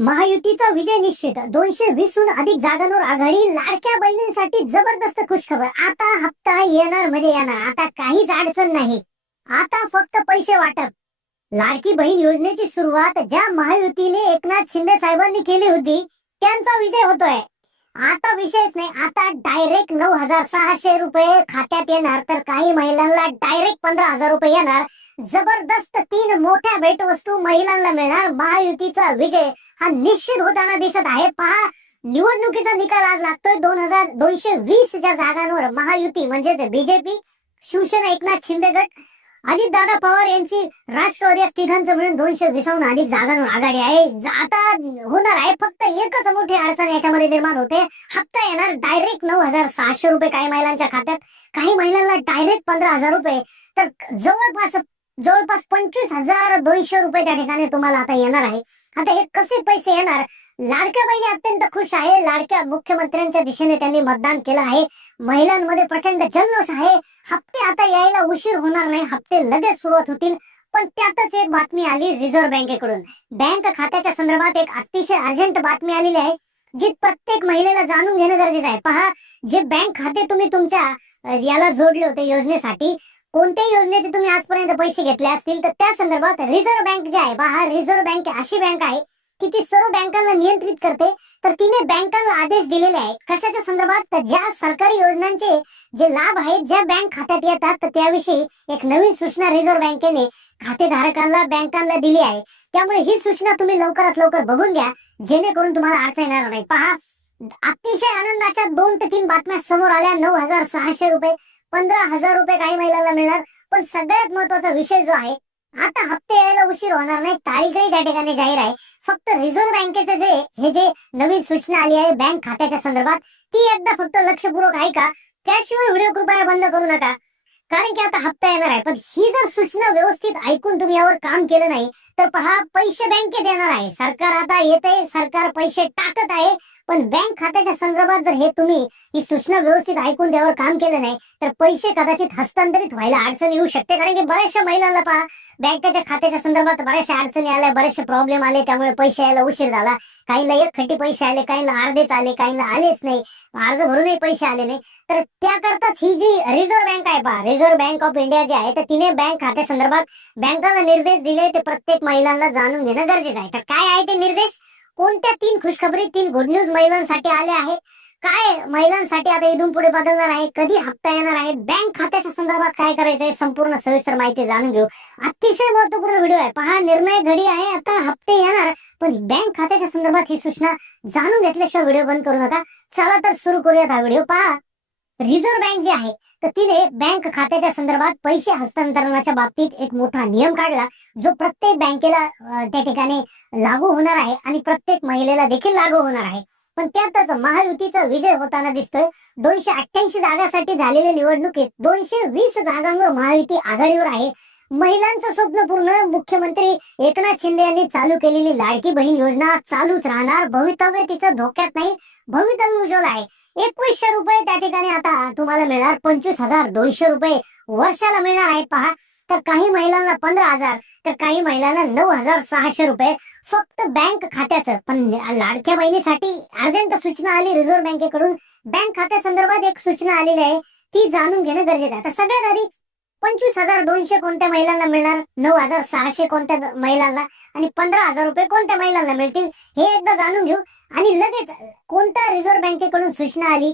महायुतीचा विजय निश्चित दोनशे वीसहून अधिक जागांवर आघाडी लाडक्या बहिणींसाठी जबरदस्त खुशखबर आता हप्ता येणार म्हणजे येणार आता काहीच अडचण नाही आता फक्त पैसे वाटप लाडकी बहीण योजनेची सुरुवात ज्या महायुतीने एकनाथ शिंदे साहेबांनी केली होती त्यांचा विजय होतोय आता विषयच नाही आता डायरेक्ट नऊ हजार सहाशे रुपये खात्यात येणार तर काही महिलांना डायरेक्ट पंधरा हजार रुपये येणार जबरदस्त तीन मोठ्या भेटवस्तू महिलांना मिळणार महायुतीचा विजय हा निश्चित होताना दिसत आहे पहा निवडणुकीचा निकाल आज लागतोय दोन हजार दोनशे वीसच्या च्या जागांवर महायुती म्हणजेच बीजेपी शिवसेना एकनाथ शिंदे गट अजित दादा पवार यांची राष्ट्रवादी तिघांचं मिळून दोनशे विसावून अधिक जागांवर आघाडी आहे आता होणार आहे फक्त एकच मोठी अडचण याच्यामध्ये निर्माण होते हप्ता येणार डायरेक्ट नऊ हजार सहाशे रुपये काही महिलांच्या खात्यात काही महिलांना डायरेक्ट पंधरा हजार रुपये तर जवळपास जवळपास पंचवीस हजार दोनशे रुपये त्या ठिकाणी तुम्हाला आता येणार आहे आता हे कसे पैसे येणार लाडक्या बहिणी अत्यंत खुश आहे लाडक्या मुख्यमंत्र्यांच्या दिशेने त्यांनी मतदान केलं आहे महिलांमध्ये प्रचंड जल्लोष आहे हप्ते आता यायला उशीर होणार नाही हप्ते लगेच सुरुवात होतील पण त्यातच एक बातमी आली रिझर्व्ह बँकेकडून बँक खात्याच्या संदर्भात एक अतिशय अर्जंट बातमी आलेली आहे जी प्रत्येक महिलेला जाणून घेणं गरजेचं आहे पहा जे बँक खाते तुम्ही तुमच्या याला जोडले होते योजनेसाठी कोणत्याही योजनेचे तुम्ही आजपर्यंत पैसे घेतले असतील तर त्या संदर्भात रिझर्व्ह बँक जे आहे हा रिझर्व्ह बँक अशी बँक आहे की ती सर्व बँकांना नियंत्रित करते तर तिने बँकांना आदेश दिलेले आहे कशाच्या संदर्भात ज्या सरकारी योजनांचे जे लाभ आहेत ज्या बँक खात्यात येतात तर त्याविषयी एक नवीन सूचना रिझर्व्ह बँकेने खातेधारकांना बँकांना दिली आहे त्यामुळे ही सूचना तुम्ही लवकरात लवकर बघून घ्या जेणेकरून तुम्हाला अडचण येणार नाही पहा अतिशय आनंदाच्या दोन ते तीन बातम्या समोर आल्या नऊ हजार सहाशे रुपये पंधरा हजार रुपये काही महिलाला मिळणार पण सगळ्यात महत्वाचा विषय जो आहे आता हप्ते यायला उशीर होणार नाही तारीखही त्या ठिकाणी जाहीर आहे फक्त रिझर्व्ह बँकेचं जे हे जे नवीन सूचना आली आहे बँक खात्याच्या संदर्भात ती एकदा फक्त लक्षपूर्वक ऐका त्याशिवाय व्हिडिओ कृपया बंद करू नका कारण की आता हप्ता येणार आहे पण ही जर सूचना व्यवस्थित ऐकून तुम्ही यावर काम केलं नाही तर पहा पैसे बँकेत येणार आहे सरकार आता आहे सरकार पैसे टाकत आहे पण बँक खात्याच्या संदर्भात जर हे तुम्ही ही सूचना व्यवस्थित ऐकून द्यावर काम केलं नाही तर पैसे कदाचित हस्तांतरित व्हायला अडचण येऊ शकते कारण की बऱ्याचशा महिलांना पहा बँकेच्या खात्याच्या संदर्भात बऱ्याचशा अडचणी आल्या बरेचसे प्रॉब्लेम आले त्यामुळे पैसे यायला उशीर झाला काहीला एक खटी पैसे आले काहीला अर्धेच आले काहीला आलेच नाही अर्ज भरूनही पैसे आले नाही तर त्याकरताच ही जी रिझर्व्ह बँक आहे पहा रिझर्व्ह बँक ऑफ इंडिया जी आहे तर तिने बँक खात्यासंदर्भात बँकाला निर्देश दिले ते प्रत्येक महिलांना जाणून घेणं गरजेचं आहे तर काय आहे ते निर्देश कोणत्या तीन खुशखबरी तीन गुड न्यूज महिलांसाठी आल्या आहेत काय महिलांसाठी आता इथून पुढे बदलणार आहे कधी हप्ता येणार आहे बँक खात्याच्या संदर्भात काय करायचं आहे संपूर्ण सविस्तर माहिती जाणून घेऊ अतिशय महत्वपूर्ण व्हिडिओ आहे पहा निर्णय घडी आहे आता हप्ते येणार पण बँक खात्याच्या संदर्भात ही सूचना जाणून घेतल्याशिवाय व्हिडिओ बंद करू नका चला तर सुरू करूयात हा व्हिडिओ पहा रिझर्व्ह बँक जी आहे तर तिने बँक खात्याच्या संदर्भात पैसे हस्तांतरणाच्या बाबतीत एक मोठा नियम काढला जो प्रत्येक बँकेला त्या ठिकाणी लागू होणार आहे आणि प्रत्येक महिलेला देखील लागू होणार आहे पण त्यातच महायुतीचा विजय होताना दिसतोय दोनशे अठ्ठ्याऐंशी जागासाठी झालेल्या निवडणुकीत दोनशे वीस जागांवर महायुती आघाडीवर आहे महिलांचं स्वप्न पूर्ण मुख्यमंत्री एकनाथ शिंदे यांनी चालू केलेली लाडकी बहीण योजना चालूच राहणार भवितव्य तिचं धोक्यात नाही भवितव्य उज्ज्वल आहे एकवीसशे रुपये त्या ठिकाणी आता तुम्हाला मिळणार पंचवीस हजार दोनशे रुपये वर्षाला मिळणार आहेत पहा तर काही महिलांना पंधरा हजार तर काही महिलांना नऊ हजार सहाशे रुपये फक्त बँक खात्याचं पण लाडक्या बहिणीसाठी अर्जंट सूचना आली रिझर्व्ह बँकेकडून बँक खात्या संदर्भात एक सूचना आलेली आहे ती जाणून घेणं गरजेचं आहे तर सगळ्यात आधी पंचवीस हजार दोनशे कोणत्या महिलांना मिळणार नऊ हजार सहाशे कोणत्या महिलांना आणि पंधरा हजार रुपये कोणत्या महिलांना मिळतील हे एकदा जाणून घेऊ आणि लगेच कोणत्या रिझर्व्ह बँकेकडून सूचना आली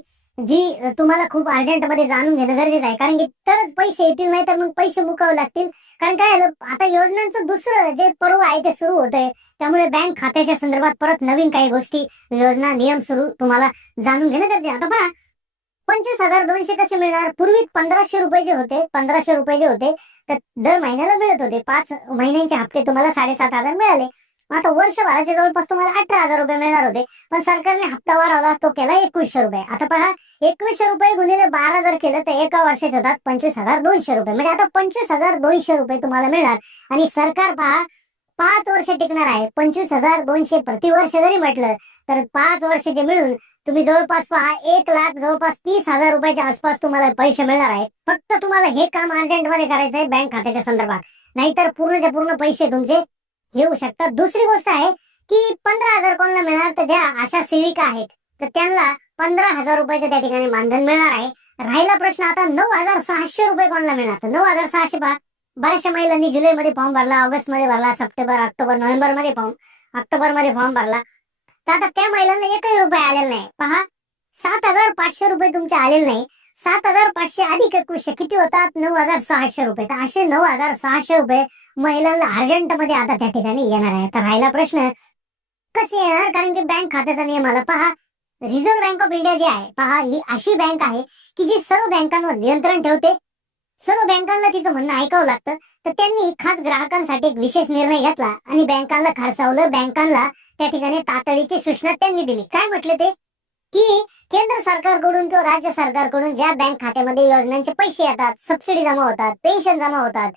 जी तुम्हाला खूप अर्जंटमध्ये जाणून घेणं गरजेचं आहे कारण की तरच पैसे येतील नाही तर मग पैसे मुकावे लागतील कारण काय झालं आता योजनांचं दुसरं जे पर्व आहे ते सुरू होत आहे त्यामुळे बँक खात्याच्या संदर्भात परत नवीन काही गोष्टी योजना नियम सुरू तुम्हाला जाणून घेणं गरजेचं आता पहा पंचवीस हजार दोनशे कसे मिळणार पूर्वी पंधराशे रुपये जे होते पंधराशे रुपये जे होते तर दर महिन्याला मिळत होते पाच महिन्यांचे हप्ते तुम्हाला साडेसात हजार मिळाले मग आता वर्षभराच्या जवळपास तुम्हाला अठरा हजार रुपये मिळणार होते पण सरकारने हप्ता वाढवला तो केला एकवीसशे रुपये आता पहा एकवीसशे रुपये गुन्हे बारा जर केलं तर एका वर्षाचे होतात पंचवीस हजार दोनशे रुपये म्हणजे आता पंचवीस हजार दोनशे रुपये तुम्हाला मिळणार आणि सरकार पहा पाच वर्ष टिकणार आहे पंचवीस हजार दोनशे प्रतिवर्ष जरी म्हटलं तर पाच वर्ष जे मिळून तुम्ही जवळपास पहा एक लाख जवळपास तीस हजार रुपयाच्या आसपास तुम्हाला पैसे मिळणार आहे फक्त तुम्हाला हे काम अर्जंटमध्ये करायचं आहे बँक खात्याच्या संदर्भात नाहीतर पूर्णच्या पूर्ण पैसे तुमचे घेऊ शकतात दुसरी गोष्ट आहे की पंधरा हजार कोणाला मिळणार तर ज्या अशा सेविका आहेत तर त्यांना पंधरा हजार रुपयाचं त्या ठिकाणी मानधन मिळणार आहे राहिला प्रश्न आता नऊ हजार सहाशे रुपये कोणाला मिळणार नऊ हजार सहाशे पहा बऱ्याचशा महिलांनी जुलैमध्ये फॉर्म भरला ऑगस्ट मध्ये भरला सप्टेंबर ऑक्टोबर नोव्हेंबर मध्ये फॉर्म ऑक्टोबर मध्ये फॉर्म भरला तर आता त्या महिलांना एकही रुपये आलेला नाही पहा सात हजार पाचशे रुपये तुमचे आलेले नाही सात हजार पाचशे अधिक किती होतात नऊ हजार सहाशे रुपये तर असे नऊ हजार सहाशे रुपये महिलांना अर्जंट मध्ये आता त्या ठिकाणी येणार आहे तर राहिला प्रश्न कसे येणार कारण की बँक खात्याचा आला पहा रिझर्व्ह बँक ऑफ इंडिया जी आहे पहा ही अशी बँक आहे की जी सर्व बँकांवर नियंत्रण ठेवते सर्व बँकांना तिचं म्हणणं ऐकावं लागतं तर त्यांनी खास ग्राहकांसाठी एक विशेष निर्णय घेतला आणि बँकांना खारसावलं बँकांना त्या ठिकाणी तातडीची सूचना त्यांनी दिली काय म्हटले ते की केंद्र सरकारकडून किंवा राज्य सरकारकडून ज्या बँक खात्यामध्ये योजनांचे पैसे येतात सबसिडी जमा होतात पेन्शन जमा होतात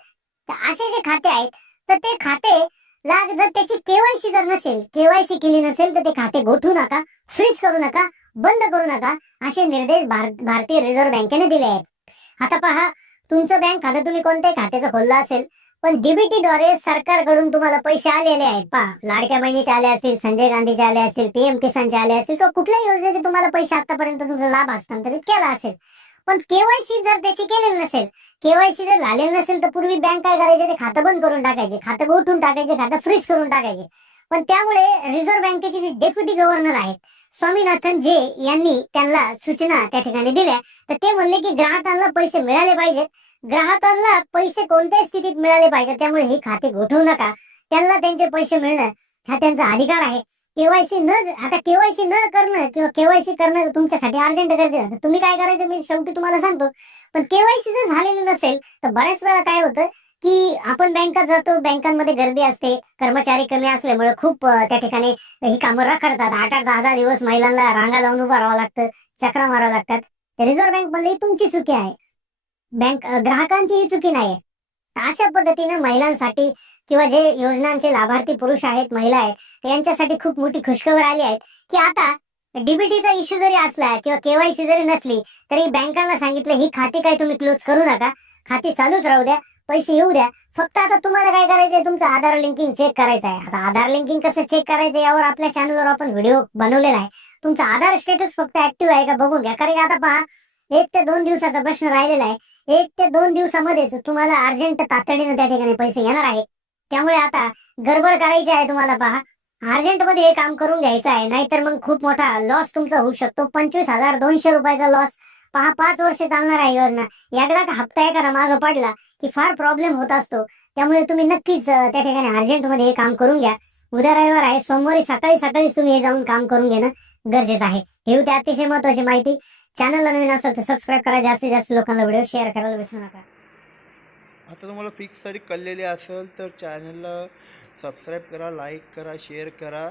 तर असे जे खाते आहेत तर ते खाते लाग जर त्याची केवायसी जर नसेल केवायसी केली नसेल तर ते खाते गोठू नका फ्रीज करू नका बंद करू नका असे निर्देश भारतीय रिझर्व्ह बँकेने दिले आहेत आता पहा तुमचं बँक खातं तुम्ही कोणत्याही खात्याचं खोललं असेल पण डीबीटीद्वारे सरकारकडून तुम्हाला पैसे आलेले आहेत पा लाडक्या बहिणीचे आले असतील संजय गांधीचे आले असतील पीएम किसानचे आले असतील किंवा कुठल्याही योजनेचे तुम्हाला पैसे आतापर्यंत तुमचा लाभ हस्तांतरित केला असेल पण केवायसी जर त्याची केलेली नसेल केवायसी जर झालेली नसेल तर पूर्वी बँक काय करायचे ते खातं बंद करून टाकायचे खातं गोठून टाकायचे खातं फ्रीज करून टाकायचे पण त्यामुळे रिझर्व्ह बँकेचे जे डेप्युटी गव्हर्नर आहेत स्वामीनाथन जे यांनी त्यांना सूचना त्या ठिकाणी दिल्या तर ते म्हणले की ग्राहकांना पैसे मिळाले पाहिजेत ग्राहकांना पैसे कोणत्याही स्थितीत मिळाले पाहिजेत त्यामुळे हे खाते गोठवू नका त्यांना त्यांचे पैसे मिळणं हा त्यांचा अधिकार आहे केवायसी न आता केवायसी न करणं किंवा केवायसी करणं तुमच्यासाठी अर्जंट गरजेचं तुम्ही काय करायचं मी शेवटी तुम्हाला सांगतो पण केवायसी जर झालेली नसेल तर बऱ्याच वेळा काय होतं की आपण बँकात जातो बँकांमध्ये गर्दी असते कर्मचारी कमी असल्यामुळे खूप त्या ठिकाणी ही कामं रखडतात आठ आठ दहा दहा दिवस महिलांना रांगा लावून उभं राहावं लागतं चक्र मारावं लागतात रिझर्व्ह बँक मधले तुमची चुकी आहे बँक ग्राहकांची ही चुकी नाही अशा पद्धतीने महिलांसाठी किंवा जे योजनांचे लाभार्थी पुरुष आहेत महिला आहेत यांच्यासाठी खूप मोठी खुशखबर आली आहे की आता डीबीटीचा इश्यू जरी असला किंवा केवायसी जरी नसली तरी बँकांना सांगितलं ही खाती काय तुम्ही क्लोज करू नका खाती चालूच राहू द्या पैसे येऊ द्या फक्त आता तुम्हाला काय करायचंय तुमचं आधार लिंकिंग चेक करायचं आहे आता आधार लिंकिंग कसं चेक करायचं यावर आपल्या चॅनलवर आपण व्हिडिओ बनवलेला आहे तुमचा आधार स्टेटस फक्त ऍक्टिव्ह आहे का बघून घ्या कारण आता पहा एक ते दोन दिवसाचा प्रश्न राहिलेला आहे एक ते दोन दिवसामध्येच तुम्हाला अर्जंट तातडीनं त्या ठिकाणी पैसे येणार आहे त्यामुळे आता गडबड करायची आहे तुम्हाला पहा अर्जंट मध्ये हे काम करून घ्यायचं आहे नाहीतर मग खूप मोठा लॉस तुमचा होऊ शकतो पंचवीस हजार दोनशे रुपयाचा लॉस पहा पाच वर्ष चालणार आहे योजना एकदा का हप्ता का माझा पडला की फार प्रॉब्लेम होत असतो त्यामुळे तुम्ही नक्कीच त्या ठिकाणी अर्जंटमध्ये हे काम करून घ्या उद्या रविवार आहे सोमवारी सकाळी सकाळीच तुम्ही हे जाऊन काम करून घेणं गरजेचं आहे हे होती अतिशय महत्वाची माहिती चॅनलला नवीन असेल तर सबस्क्राईब करा जास्तीत जास्त लोकांना व्हिडिओ शेअर करायला विसरू नका आता तुम्हाला फिक्स जरी कळलेली असेल तर चॅनलला सबस्क्राईब करा लाईक करा शेअर करा